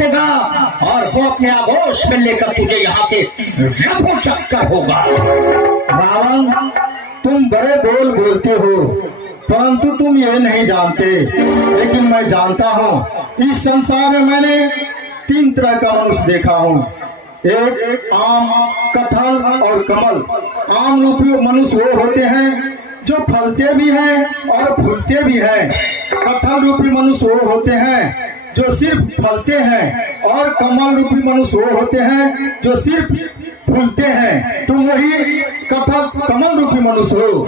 काटेगा और वो अपने आगोश में लेकर तुझे यहाँ से रफू चक्कर होगा। रावण, तुम बड़े बोल बोलते हो, परंतु तुम ये नहीं जानते, लेकिन मैं जानता हूँ। इस संसार में मैंने 3 तरह का मनुष्य देखा हूँ, एक आम, कटहल और कमल। आम रूपी मनुष्य वो होते हैं जो फलते भी हैं और फूलते भी हैं। कटहल रूपी मनुष्य वो होते हैं जो सिर्फ फलते हैं, और कमल रूपी मनुष्य वो होते हैं जो सिर्फ फूलते हैं। तुम वही कटहल कमल रूपी मनुष्य हो,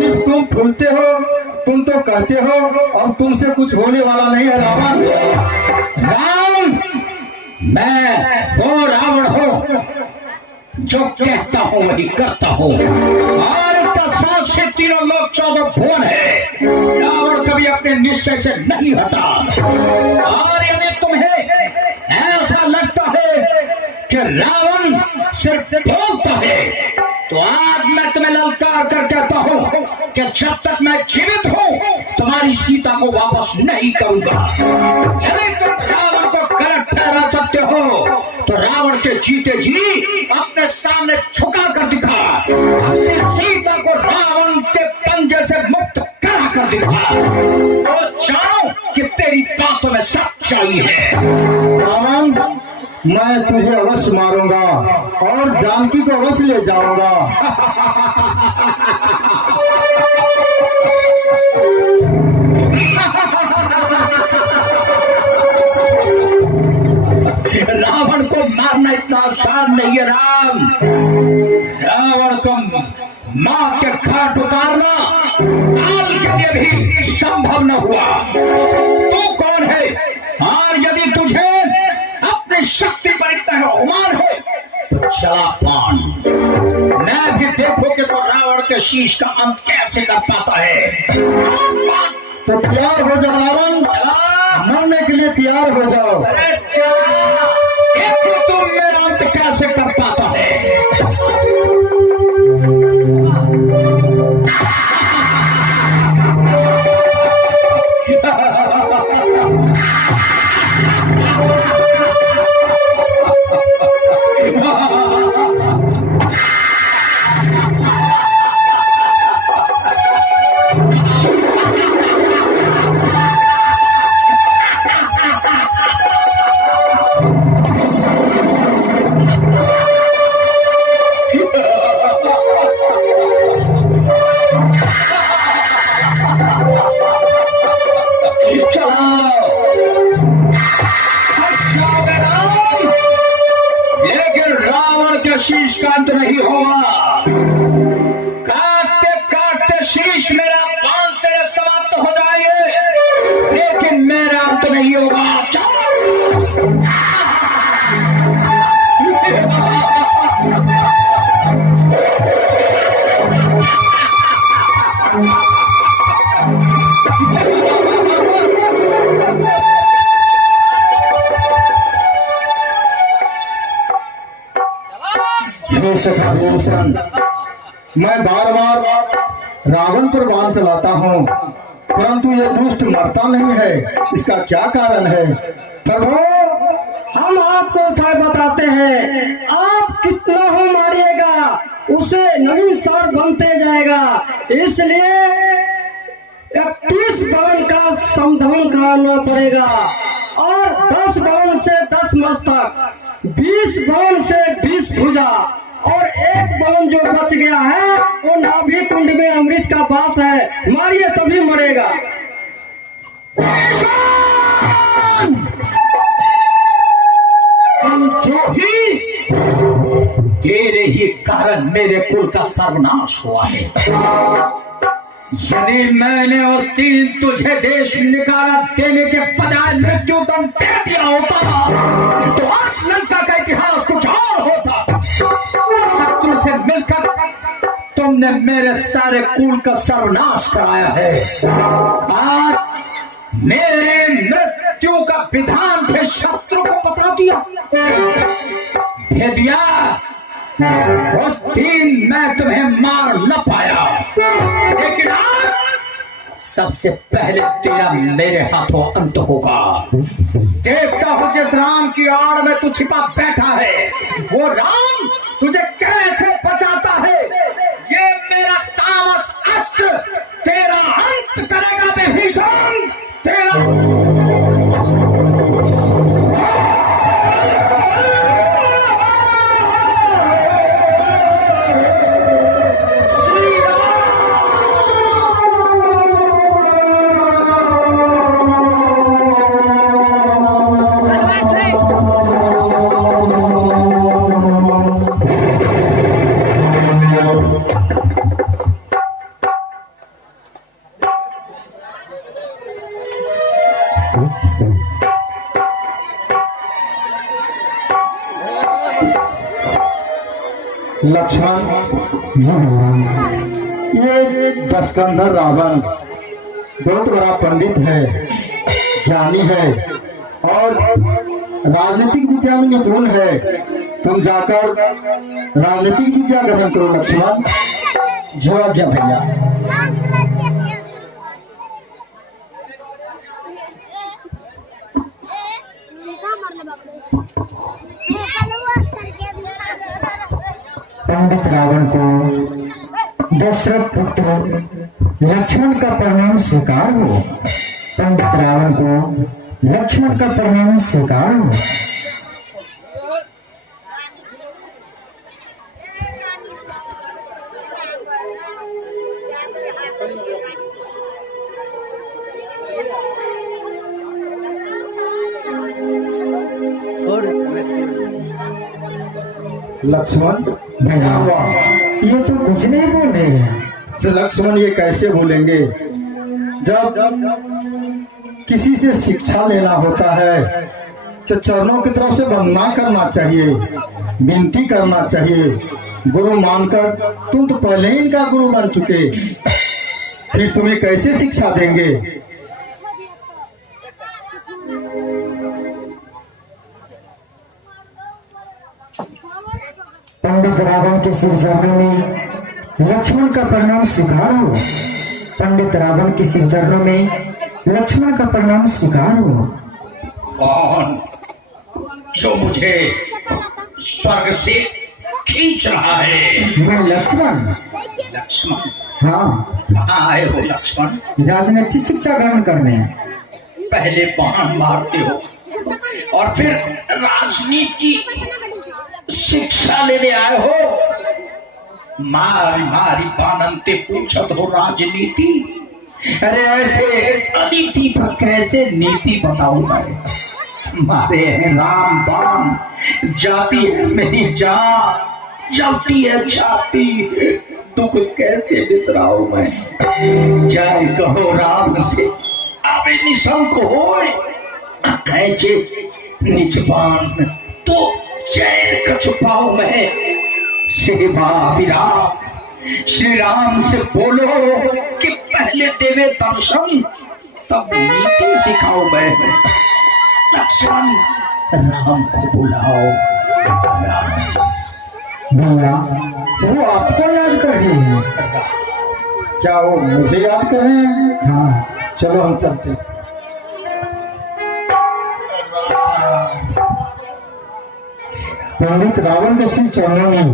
सिर्फ तुम फूलते हो, तुम तो कहते हो, और तुमसे कुछ होने वाला नहीं है रावण। राम, मैं वो रावण हूँ जो कहता हूँ वही करता हूँ, और इसका साक्षी तीनों लोग 14 भुवन है। रावण कभी अपने निश्चय से नहीं हटा, और यदि तुम्हें ऐसा लगता है कि रावण सिर्फ बोलता है, तो आज मैं तुम्हें ललकार कर कहता हूँ कि जब तक मैं जीवित हूँ तुम्हारी सीता को वापस नहीं करूंगा। यदि तुम रावण को गलत ठहरा सकते हो तो रावण के जीते जी अपने सामने झुका कर दिखा, अपनी सीता को रावण के पंजे से मुक्त करा कर दिखा, तो जानो कि तेरी बातों में सच्चाई है। रावण, मैं तुझे अवश्य मारूंगा और जानकी को अवश्य ले जाऊंगा। रावण को मारना इतना आसान नहीं है राम। रावण को मार के घाट उतारना काल के लिए भी संभव न हुआ। तू कौन है, और यदि तुझे अपनी शक्ति पर इतना अभिमान है तो चला पान, मैं भी देखो कि तो रावण के शीश का अंत कैसे कर पाता है। तो तैयार हो जाओ रावण, मरने के लिए तैयार हो जाओ। देखो तुम मेरा अंत कैसे कर पाता है। शीश का अंत नहीं होगा। काटते काटते शीश मेरा पान तेरे समाप्त हो जाएंगे, लेकिन मेरा अंत नहीं होगा। मैं बार बार रावण पर बाण चलाता हूँ, परंतु यह दुष्ट मरता नहीं है, इसका क्या कारण है? प्रभु, हम आपको उपाय बताते हैं। आप कितना हो मारिएगा उसे नवीन सार बनते जाएगा, इसलिए 31 बाण का समधन कराना पड़ेगा, और 10 बाण से 10 मस्तक, 20 बाण से 20 भुजा, और 1 बाण जो बच गया है वो नाभि कुंड में अमृत का वास है। मारिए तभी मरेगा। तेरे ही कारण मेरे कुल का सर्वनाश हुआ है। यदि मैंने उस दिन तुझे देश निकाला देने के बजाय मृत्यु दंड दे दिया होता तो आज लंका का इतिहास कुछ और होता। शत्रु से मिलकर तुमने मेरे सारे कुल का सर्वनाश कराया है। आज मेरे मृत्यु का विधान भी शत्रु को बता दिया, भेदिया। उस दिन मैं तुम्हें मार न पाया, लेकिन आज सबसे पहले तेरा मेरे हाथों अंत होगा। देखता हूं जिस राम की आड़ में तू छिपा बैठा है, वो राम तुझे कैसे बचाता है। ये मेरा तामस अस्त्र तेरा अंत करेगा विभीषण, तेरा। लक्ष्मण, ये दशकंधर रावण बहुत बड़ा पंडित है, ज्ञानी है और राजनीतिक विद्या में निपुण है। तुम जाकर राजनीतिक विद्या ग्रहण करो लक्ष्मण। जो आज्ञा भैया। पंडित रावण को दशरथ पुत्र लक्ष्मण का परिणाम स्वीकार हो। पंडित रावण को लक्ष्मण का परिणाम स्वीकार हो। लक्ष्मण, भैया ये तो कुछ नहीं बोल रहे हैं। तो लक्ष्मण ये कैसे बोलेंगे? जब किसी से शिक्षा लेना होता है तो चरणों की तरफ से वंदना करना चाहिए, विनती करना चाहिए, गुरु मानकर। तुम तो पहले ही इनका गुरु बन चुके, फिर तुम्हें कैसे शिक्षा देंगे? पंडित रावण के सिर चरणों में लक्ष्मण का परिणाम स्वीकार हो। पंडित रावण के सिर चरणों में लक्ष्मण का परिणाम स्वीकार हो। कौन जो मुझे स्वर्ग से खींच रहा है? मैं लक्ष्मण। लक्ष्मण? हाँ। कहाँ आए हो लक्ष्मण? राजनीतिक शिक्षा ग्रहण करने। पहले बाण मारते हो और फिर राजनीति की शिक्षा लेने आए हो। मारी मारी बानंते पूछत हो राजनीति। अरे ऐसे अनीति पर कैसे नीति बताऊं मैं? मारे हैं राम बाण, जाती है मेरी जान, जलती है छाती, दुख कैसे बितराऊं मैं? जय कहो राम से आवे निशंक होए, कैसे निज बाण तो चैन का छुपाऊं मैं। सेवा विराम श्री राम से बोलो कि पहले देवे दर्शन तब नीति सिखाओ मैं। लक्ष्मण, राम को बुलाओ। भैया वो आपको याद कर रहे हैं। क्या वो मुझे याद कर रहे हैं? हाँ। चलो हम चलते। पंडित रावण के सिर चरणों में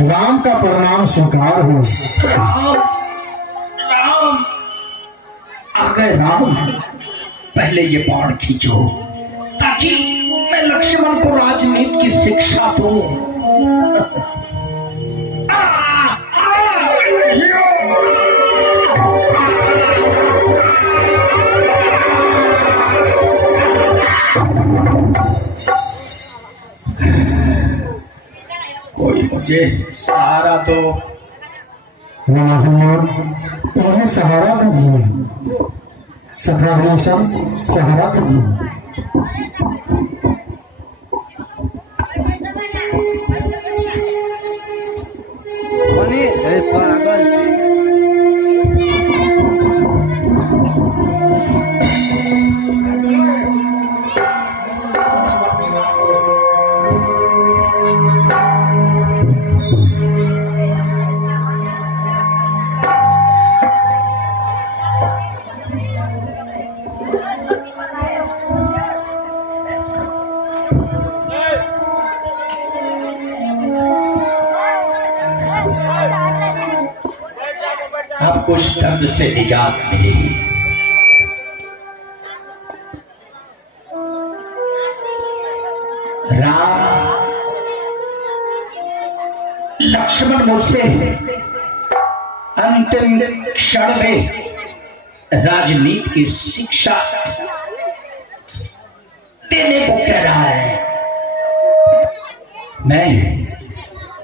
राम का परिणाम स्वीकार हो। राम, राम आ गए राम। पहले ये बाण खींचो ताकि मैं लक्ष्मण को राजनीति की शिक्षा दूं। कोई मुझे सहारा दो। उन्हें सहारा दीजिए। सफावेशम सहारा दीजिए। पागल कुछ दर्द से निजात मिली। राम लक्ष्मण मुझसे अंतिम क्षण में राजनीति की शिक्षा देने को कह रहा है। मैं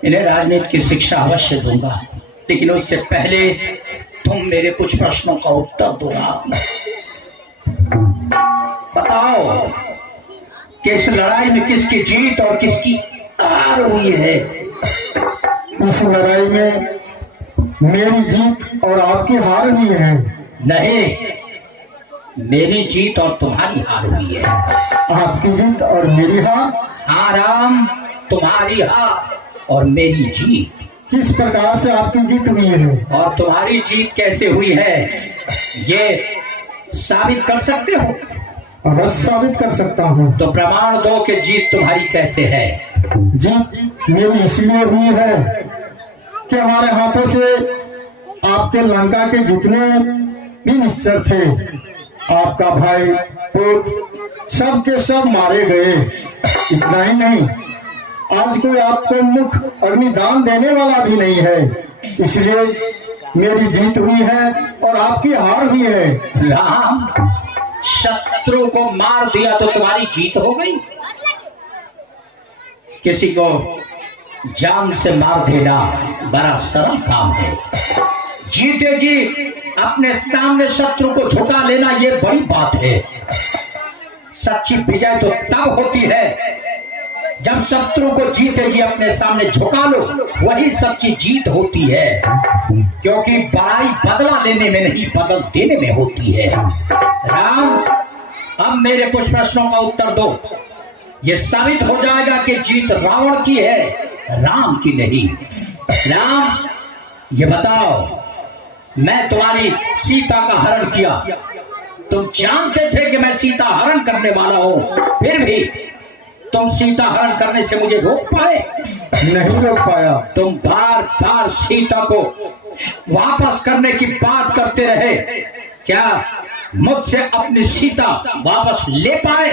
इन्हें राजनीति की शिक्षा अवश्य दूंगा, लेकिन उससे पहले तुम मेरे कुछ प्रश्नों का उत्तर दो। बताओ कि इस लड़ाई में किसकी जीत और किसकी हार हुई है? इस लड़ाई में मेरी जीत और आपकी हार हुई है। नहीं, मेरी जीत और तुम्हारी हार हुई है। आपकी जीत और मेरी हार? हाँ राम, तुम्हारी हार और मेरी जीत। किस प्रकार से आपकी जीत हुई है और तुम्हारी जीत कैसे हुई है, ये साबित कर सकते हो? अवश्य साबित कर सकता हूँ। तो प्रमाण दो कि जीत तुम्हारी कैसे है। जीत मेरी इसलिए हुई है कि हमारे हाथों से आपके लंका के जितने भी निश्चर थे, आपका भाई पुत्र सब के सब मारे गए। इतना ही नहीं, आज कोई आपको मुख अग्निदान देने वाला भी नहीं है। इसलिए मेरी जीत हुई है और आपकी हार हुई है। राम, शत्रु को मार दिया तो तुम्हारी जीत हो गई। किसी को जान से मार देना बड़ा सरल काम है। जीते जी अपने सामने शत्रु को झुका लेना ये बड़ी बात है। सच्ची विजय तो तब होती है जब शत्रु को जीते जी अपने सामने झुका लो, वही सच्ची जीत होती है। क्योंकि बड़ाई बदला लेने में नहीं, बदल देने में होती है। राम, अब मेरे कुछ प्रश्नों का उत्तर दो। ये साबित हो जाएगा कि जीत रावण की है, राम की नहीं। राम, ये बताओ, मैं तुम्हारी सीता का हरण किया, तुम जानते थे कि मैं सीता हरण करने वाला हूं, फिर भी तुम सीता हरण करने से मुझे रोक पाए? नहीं रोक पाया। तुम बार बार सीता को वापस करने की बात करते रहे, क्या मुझसे अपनी सीता वापस ले पाए?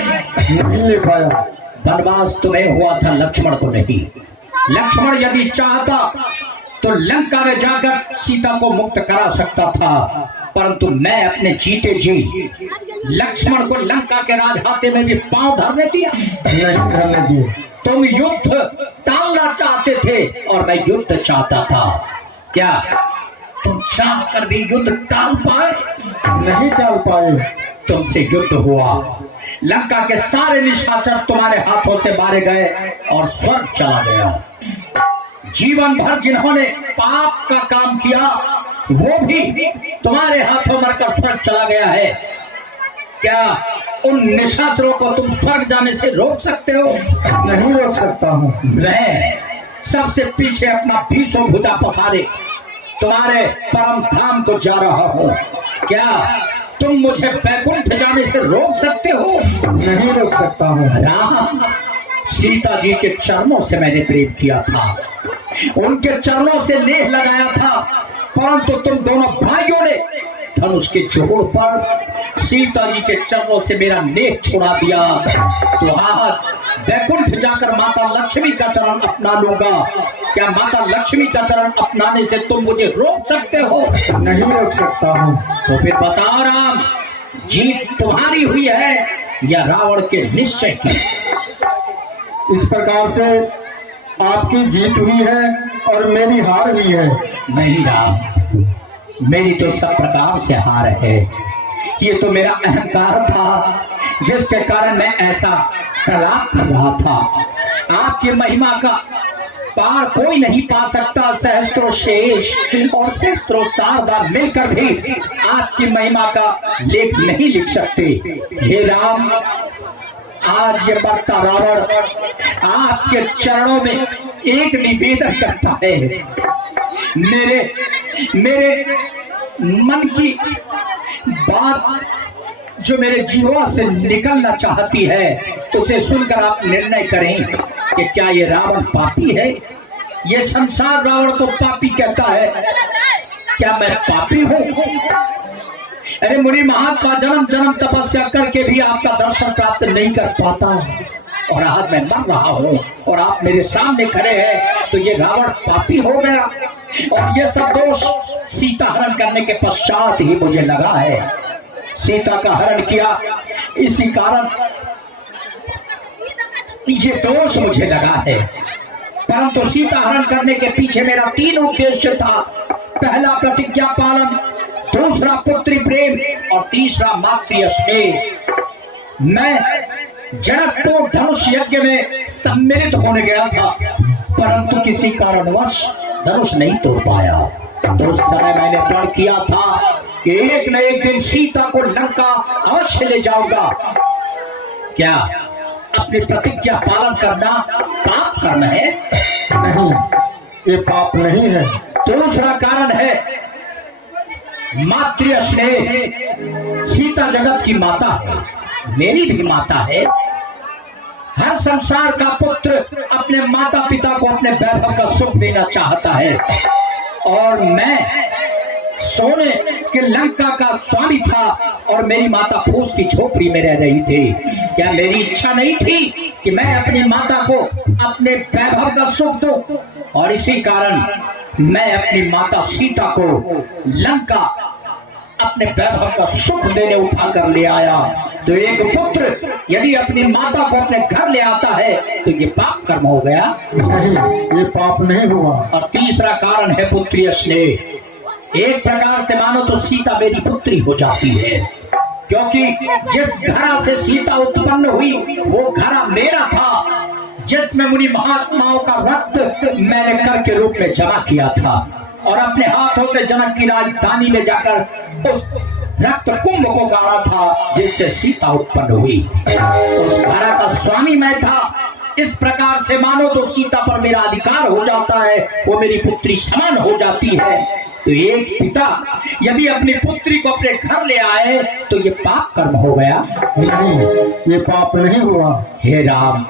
नहीं ले पाया। वनवास तुम्हें हुआ था, लक्ष्मण को नहीं। लक्ष्मण यदि चाहता तो लंका में जाकर सीता को मुक्त करा सकता था, परंतु मैं अपने जीते जी लक्ष्मण को लंका के राजहाते में भी पांव धरने दिया? नहीं धरने दिए। तुम युद्ध टालना चाहते थे और मैं युद्ध चाहता था। क्या तुम चाह कर भी युद्ध टाल पाए? नहीं टाल पाए। तुमसे युद्ध हुआ, लंका के सारे निशाचर तुम्हारे हाथों से मारे गए और स्वर्ग चला गया। जीवन भर जिन्होंने पाप का काम किया, वो भी तुम्हारे हाथों मरकर स्वर्ग चला गया है। क्या उन निशाचरों को तुम स्वर्ग जाने से रोक सकते हो? नहीं रोक सकता हूँ। मैं सबसे पीछे अपना भीषण भुजा पसारे तुम्हारे परम धाम को जा रहा हूँ। क्या तुम मुझे बैकुंठ जाने से रोक सकते हो? नहीं रोक सकता हूँ। राम, सीता जी के चरणों से मैंने प्रेम किया था, उनके चरणों से नेह लगाया था, परंतु तुम दोनों भाइयों ने धनुष के जोड़ पर सीता जी के चरणों से मेरा नेह छुड़ा दिया। तो आज बैकुंठ जाकर माता लक्ष्मी का चरण अपना लूंगा। क्या माता लक्ष्मी का चरण अपनाने से तुम मुझे रोक सकते हो? नहीं रोक सकता हूँ। तो फिर बताओ राम, जीत तुम्हारी हुई है या रावण के निश्चय की? इस प्रकार से आपकी जीत हुई है और मेरी हार हुई है। नहीं राम, मेरी तो सब प्रकार से हार है। ये तो मेरा अहंकार था जिसके कारण मैं ऐसा खराब कर रहा था। आपकी महिमा का पार कोई नहीं पा सकता। सहस्त्रों शेष और सहस्त्रों शारदा मिलकर भी आपकी महिमा का लेख नहीं लिख सकते। हे राम, आज ये बढ़ता रावण आपके चरणों में एक निवेदन करता है। मेरे मन की बात जो मेरे जीवा से निकलना चाहती है, उसे सुनकर आप निर्णय करें कि क्या ये रावण पापी है? ये संसार रावण को पापी कहता है, क्या मैं पापी हूँ? अरे मुनि महात्मा जन्म जन्म तपस्या करके भी आपका दर्शन प्राप्त नहीं कर पाता, और आज मैं मर रहा हूँ और आप मेरे सामने खड़े हैं, तो ये रावण पापी हो गया। और ये सब दोष सीता हरण करने के पश्चात ही मुझे लगा है। सीता का हरण किया, इसी कारण ये दोष मुझे लगा है। परंतु सीता हरण करने के पीछे मेरा 3 उद्देश्य था। पहला प्रतिज्ञा पालन, दूसरा पुत्री प्रेम और तीसरा मातृ स्नेह। मैं जनकपुर धनुष यज्ञ में सम्मिलित होने गया था, परंतु किसी कारणवश धनुष नहीं तोड़ पाया। तो उस समय मैंने प्रण किया था कि एक न एक दिन सीता को लंका अवश्य ले जाऊंगा। क्या अपनी प्रतिज्ञा पालन करना पाप कर्म है? नहीं, ये पाप नहीं है। दूसरा कारण है मातृ स्नेह। सीता जगत की माता है, मेरी भी माता है। हर संसार का पुत्र अपने माता पिता को अपने वैभव का सुख देना चाहता है, और मैं सोने के लंका का स्वामी था और मेरी माता फूस की झोपड़ी में रह रही थी। क्या मेरी इच्छा नहीं थी कि मैं अपनी माता को अपने वैभव का सुख दूं? और इसी कारण मैं अपनी माता सीता को लंका अपने वैभव का सुख देने उठा कर ले आया। तो एक पुत्र यदि अपनी माता को अपने घर ले आता है तो ये पाप कर्म हो गया? नहीं, ये पाप नहीं हुआ। और तीसरा कारण है पुत्री स्नेह। एक प्रकार से मानो तो सीता मेरी पुत्री हो जाती है, क्योंकि जिस घड़ा से सीता उत्पन्न हुई वो घड़ा मेरा था, जिसमें मुनि महात्माओं का रक्त मैंने कर के रूप में जमा किया था, और अपने हाथों से जनक की राजधानी में जाकर उस रक्त कुंभ को गाड़ा था जिससे सीता उत्पन्न हुई। उस घड़ा का स्वामी मैं था। इस प्रकार से मानो तो सीता पर मेरा अधिकार हो जाता है, वो मेरी पुत्री समान हो जाती है। तो एक पिता यदि अपनी पुत्री को अपने घर ले आए तो ये पाप कर्म हो गया? नहीं, ये पाप नहीं हुआ। हे राम,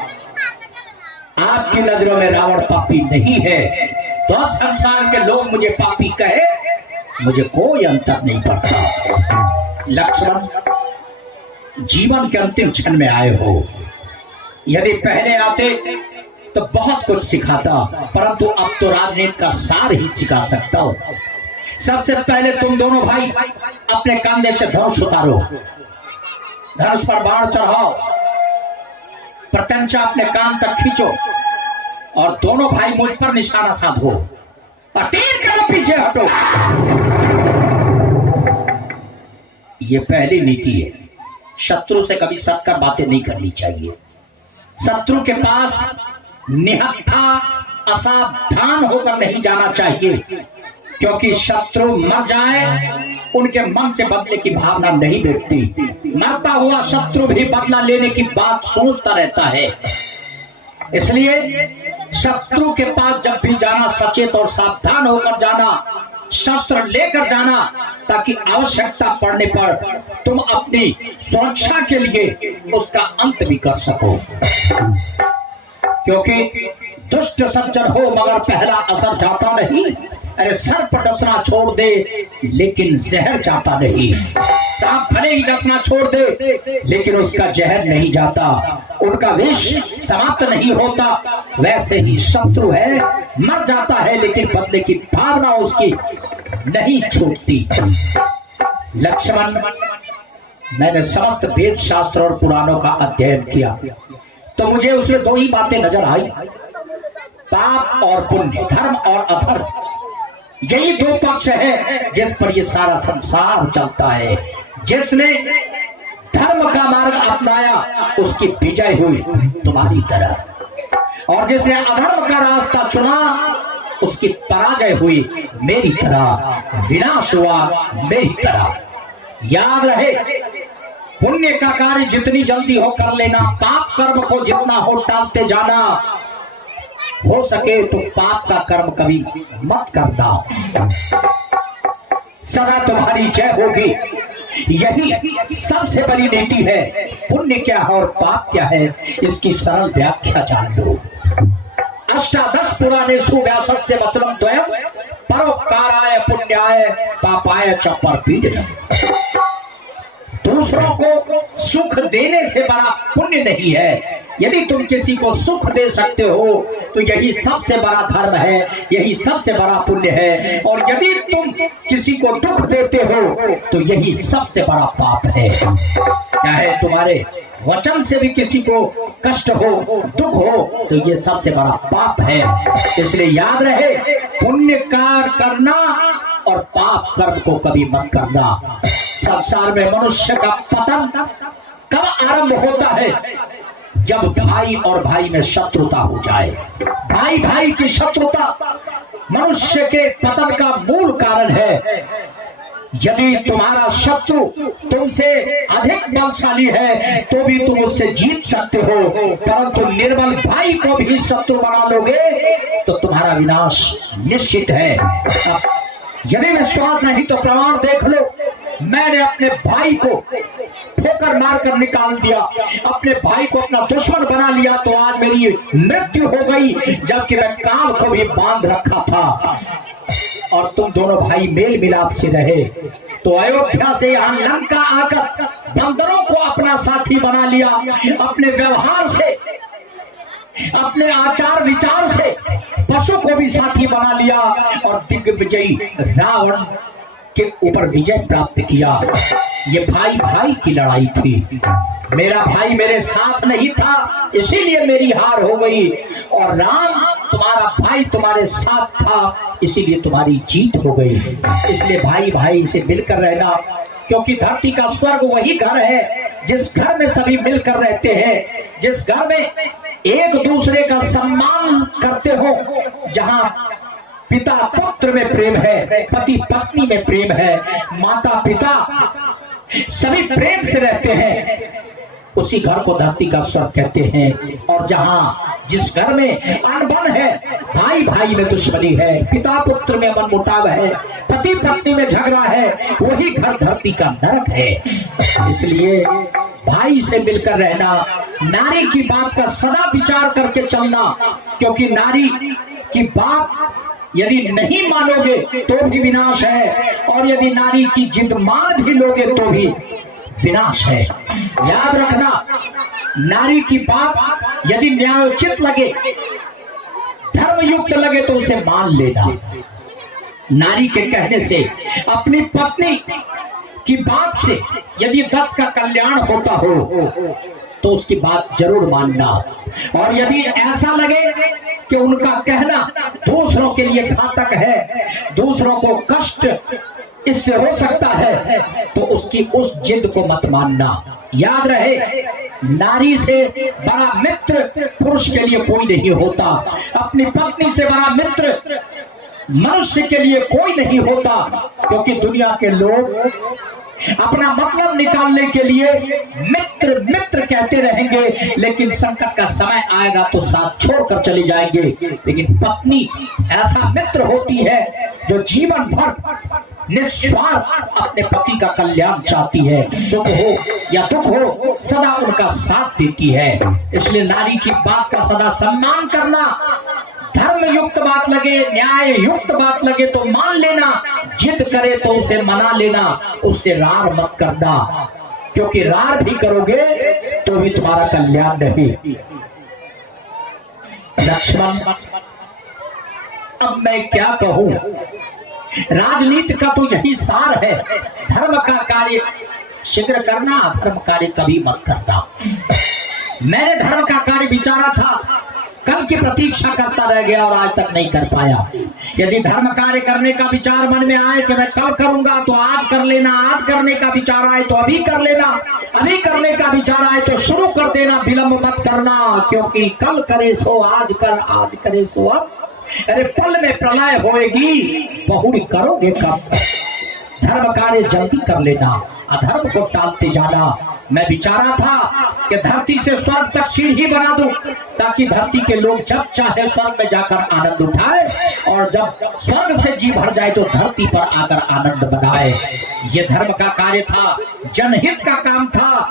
आपकी नजरों में रावण पापी नहीं है, तो अब संसार के लोग मुझे पापी कहे, मुझे कोई अंतर नहीं पड़ता। लक्ष्मण, जीवन के अंतिम क्षण में आए हो। यदि पहले आते तो बहुत कुछ सिखाता, परंतु अब तो राजनीति का सार ही सिखा सकता हूं। सबसे पहले तुम दोनों भाई अपने कंधे से धनुष उतारो, धनुष पर बाण चढ़ाओ, प्रत्यंचा अपने कान तक खींचो और दोनों भाई मुझ पर निशाना साधो और 3 कदम पीछे हटो। ये पहली नीति है। शत्रु से कभी सटकर बातें नहीं करनी चाहिए। शत्रु के पास निहत्था असावधान होकर नहीं जाना चाहिए, क्योंकि शत्रु मर जाए उनके मन से बदले की भावना नहीं बैठती। मरता हुआ शत्रु भी बदला लेने की बात सोचता रहता है। इसलिए शत्रु के पास जब भी जाना सचेत और सावधान होकर जाना, शस्त्र लेकर जाना, ताकि आवश्यकता पड़ने पर तुम अपनी सुरक्षा के लिए उसका अंत भी कर सको। क्योंकि दुष्ट सज्जन हो मगर पहला असर जाता नहीं। अरे सर पर डसना छोड़ दे लेकिन जहर जाता नहीं। सांप भले ही डसना छोड़ दे लेकिन उसका जहर नहीं जाता, उनका विष समाप्त नहीं होता। वैसे ही शत्रु है, मर जाता है लेकिन बदले की भावना उसकी नहीं छूटती। लक्ष्मण, मैंने समस्त वेद शास्त्र और पुराणों का अध्ययन किया तो मुझे उसमें 2 ही बातें नजर आई, पाप और पुण्य, धर्म और अधर्म। यही 2 पक्ष है जिस पर ये सारा संसार चलता है। जिसने धर्म का मार्ग अपनाया उसकी विजय हुई तुम्हारी तरह, और जिसने अधर्म का रास्ता चुना उसकी पराजय हुई मेरी तरह, विनाश हुआ मेरी तरह। याद रहे, पुण्य का कार्य जितनी जल्दी हो कर लेना, पाप कर्म को जितना हो टालते जाना। हो सके तो पाप का कर्म कभी मत करना। सदा तुम्हारी जय होगी। यही सबसे बड़ी नीति है। पुण्य क्या है और पाप क्या है, इसकी सरल व्याख्या जान लो। अष्टादश पुराणे सुव्यासस्य वचनं द्वयम् परोपकाराय पुण्याय पापाय च परपीडनम। दूसरों को सुख देने से बड़ा पुण्य नहीं है। यदि तुम किसी को सुख दे सकते हो तो यही सबसे बड़ा धर्म है, यही सबसे बड़ा पुण्य है। और यदि तुम किसी को दुख देते हो तो यही सबसे बड़ा पाप है। चाहे तुम्हारे वचन से भी किसी को कष्ट हो, दुख हो, तो ये सबसे बड़ा पाप है। इसलिए याद रहे, पुण्य कार्य करना और पाप कर्म को कभी मत करना। संसार में मनुष्य का पतन कब आरंभ होता है? जब भाई और भाई में शत्रुता हो जाए। भाई भाई की शत्रुता मनुष्य के पतन का मूल कारण है। यदि तुम्हारा शत्रु तुमसे अधिक बलशाली है तो भी तुम उससे जीत सकते हो, परंतु निर्बल भाई को भी शत्रु बना लोगे तो तुम्हारा विनाश निश्चित है। यदि विश्वास नहीं तो प्रमाण देख लो। मैंने अपने भाई को ठोकर मारकर निकाल दिया, अपने भाई को अपना दुश्मन बना लिया, तो आज मेरी मृत्यु हो गई, जबकि मैं काल को भी बांध रखा था। और तुम दोनों भाई मेल मिलाप से रहे। तो अयोध्या से यहाँ लंका आकर बंदरों को अपना साथी बना लिया, अपने व्यवहार से, अपने आचार विचार से पशु को भी साथी बना लिया और दिग्विजयी रावण के ऊपर विजय प्राप्त किया। ये भाई भाई की लड़ाई थी। मेरा भाई मेरे साथ नहीं था, इसीलिए मेरी हार हो गई, और राम तुम्हारा भाई तुम्हारे साथ था, इसीलिए तुम्हारी जीत हो गई। इसलिए भाई भाई से मिलकर रहना, क्योंकि धरती का स्वर्ग वही घर है जिस घर में सभी मिलकर रहते हैं, जिस घर में एक दूसरे का सम्मान करते हो, जहां पिता पुत्र में प्रेम है, पति पत्नी में प्रेम है, माता पिता सभी प्रेम से रहते हैं, उसी घर को धरती का स्वर्ग कहते हैं। और जहां जिस घर में अनबन है, भाई भाई में दुश्मनी है, पिता पुत्र में मनमुटाव है, पति पत्नी में झगड़ा है, वही घर धरती का नरक है। इसलिए भाई से मिलकर रहना, नारी की बात का सदा विचार करके चलना, क्योंकि नारी की बात यदि नहीं मानोगे तो भी विनाश है, और यदि नारी की जिद मान भी लोगे तो भी विनाश है। याद रखना, नारी की बात यदि न्यायोचित लगे, धर्मयुक्त लगे तो उसे मान लेना। नारी के कहने से, अपनी पत्नी की बात से यदि 10 का कल्याण होता हो तो उसकी बात जरूर मानना। और यदि ऐसा लगे कि उनका कहना दूसरों के लिए घातक है, दूसरों को कष्ट इससे हो सकता है, तो उसकी उस जिद को मत मानना। याद रहे, नारी से बड़ा मित्र पुरुष के लिए कोई नहीं होता, अपनी पत्नी से बड़ा मित्र मनुष्य के लिए कोई नहीं होता, क्योंकि दुनिया के लोग अपना मतलब निकालने के लिए मित्र मित्र कहते रहेंगे, लेकिन संकट का समय आएगा तो साथ छोड़कर चले जाएंगे। लेकिन पत्नी ऐसा मित्र होती है जो जीवन भर निस्वार्थ अपने पति का कल्याण चाहती है, सुख हो या दुख हो सदा उनका साथ देती है। इसलिए नारी की बात का सदा सम्मान करना, धर्म युक्त बात लगे, न्याय युक्त बात लगे तो मान लेना, जिद करे तो उसे मना लेना, उससे रार मत करना, क्योंकि रार भी करोगे तो भी तुम्हारा कल्याण नहीं। लक्ष्मण, अब मैं क्या कहूं, राजनीति का तो यही सार है, धर्म का कार्य शीघ्र करना, धर्म कार्य कभी मत करना। मैंने धर्म का कार्य विचारा था, कल की प्रतीक्षा करता रह गया और आज तक नहीं कर पाया। यदि धर्म कार्य करने का विचार मन में आए कि मैं कल करूंगा तो आज कर लेना, आज करने का विचार आए तो अभी कर लेना, अभी करने का विचार आए तो शुरू कर देना, विलंब मत करना, क्योंकि कल करे सो आज कर, आज करे सो अब। अरे पल में प्रलय होएगी, बहुड़ी करोगे कब। धर्म कार्य जल्दी कर लेना, अधर्म को टालते जाना। मैं विचारा था कि धरती से स्वर्ग तक सीढ़ी बना दूं, ताकि धरती के लोग जब चाहे स्वर्ग में जाकर आनंद उठाए, और जब स्वर्ग से जी भर जाए तो धरती पर आकर आनंद बनाए। ये धर्म का कार्य था, जनहित का काम था।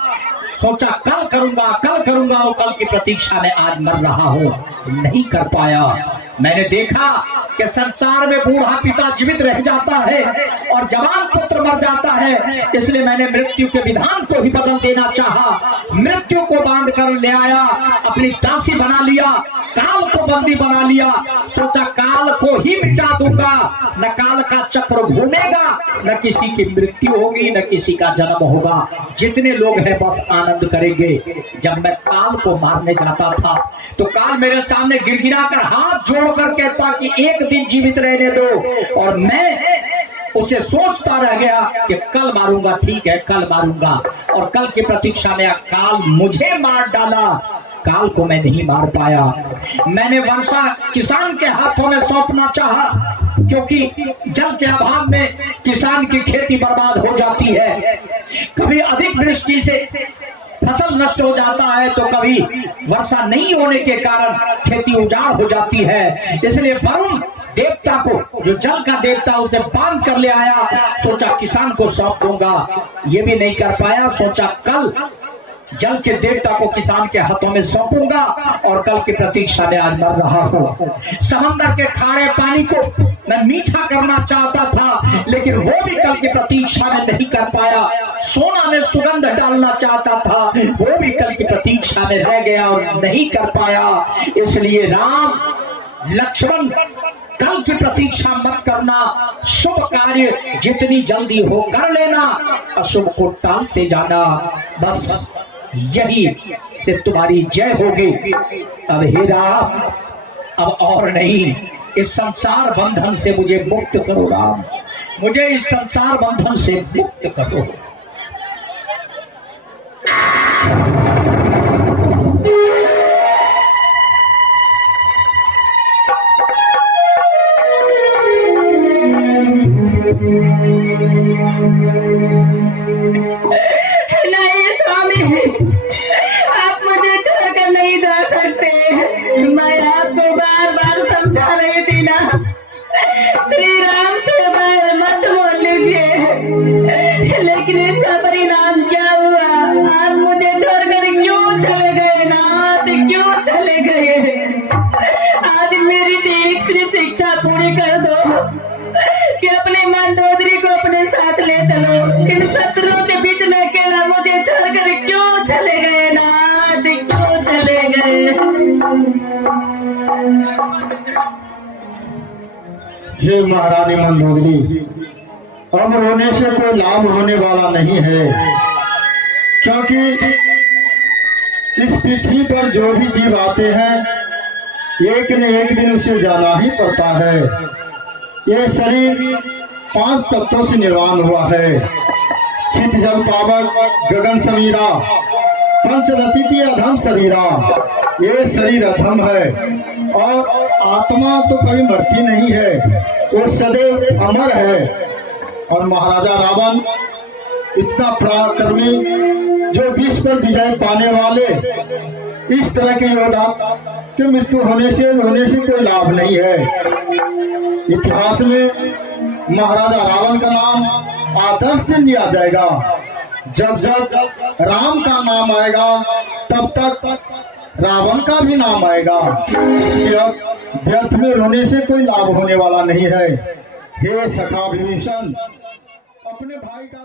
सोचा कल करूंगा, कल करूंगा, और कल की प्रतीक्षा में आज मर रहा हूं, नहीं कर पाया। मैंने देखा कि संसार में बूढ़ा पिता जीवित रह जाता है और जवान पुत्र मर जाता है, इसलिए मैंने मृत्यु के विधान को ही बदल देना चाहा। मृत्यु को बांध कर ले आया, अपनी दासी बना लिया, काल को बंदी बना लिया। सोचा काल को ही मिटा दूंगा, न काल का चक्र घूमेगा, न किसी की मृत्यु होगी, न किसी का जन्म होगा। जितने लोग हैं बस आनंद करेंगे। जब मैं काल को मारने जाता था तो काल मेरे सामने गिड़गिड़ा कर हाथ जोड़कर कहता कि एक दिन जीवित रहने दो, और मैं उसे सोचता रह गया कि कल मारूंगा, ठीक है कल मारूंगा, और कल की प्रतीक्षा में काल मुझे मार डाला। काल को मैं नहीं मार पाया। मैंने वर्षा किसान के हाथों में सौंपना चाहा, क्योंकि जल के अभाव में किसान की खेती बर्बाद हो जाती है। कभी अधिक वृष्टि से फसल नष्ट हो जाता है, तो कभी वर्षा नहीं होने के कारण खेती उजाड़ हो जाती है। इसलिए वरुण देवता को, जो जल का देवता, उसे बांध कर ले आया। सोचा किसान को सौंप दूंगा, ये भी नहीं कर पाया। सोचा कल जल के देवता को किसान के हाथों में सौंपूंगा, और कल की प्रतीक्षा में आज मर रहा हूँ। समंदर के खारे पानी को मैं मीठा करना चाहता था, लेकिन वो भी कल की प्रतीक्षा में नहीं कर पाया। सोना में सुगंध डालना चाहता था, वो भी कल की प्रतीक्षा में रह गया और नहीं कर पाया। इसलिए राम लक्ष्मण, कल की प्रतीक्षा मत करना, शुभ कार्य जितनी जल्दी हो कर लेना, अशुभ को टालते जाना। बस यही से तुम्हारी जय होगी। अब हे राम, अब और नहीं, इस संसार बंधन से मुझे मुक्त करो राम, मुझे इस संसार बंधन से मुक्त करो। नहीं स्वामी, आप मुझे छोड़कर नहीं जा सकते। मैं आपको बार बार समझा रही थी ना, श्री राम से बैर मत बोल लीजिए, लेकिन इसका परिणाम क्या हुआ? आप मुझे छोड़कर क्यों चले गए नाथ, क्यों चले गए? आज मेरी तीसरी शिक्षा पूरी कर दो कि अपने मंदोदरी को अपने साथ ले चलो। इन शत्रुओं के बीच में अकेला मुझे छोड़कर क्यों चले गए नाथ, क्यों चले गए? हे महारानी मंदोदरी, अब रोने से कोई लाभ होने वाला नहीं है, क्योंकि इस पृथ्वी पर जो भी जीव आते हैं, एक न एक दिन उसे जाना ही पड़ता है। ये शरीर 5 तत्वों से निर्माण हुआ है। चित जल पावक गगन समीरा, पंचरतीय अधम शरीरा। ये शरीर अधम है, और आत्मा तो कभी मरती नहीं है, वो सदैव अमर है। और महाराजा रावण इतना पराक्रमी, जो विश्व पर विजय पाने वाले, इस तरह के योद्धा के मृत्यु होने से कोई लाभ नहीं है। इतिहास में महाराजा रावण का नाम आदर्श से लिया जाएगा। जब जब राम का नाम आएगा, तब तक रावण का भी नाम आएगा। व्यर्थ में रोने से कोई लाभ होने वाला नहीं है। हे सखा विभीषण, अपने भाई का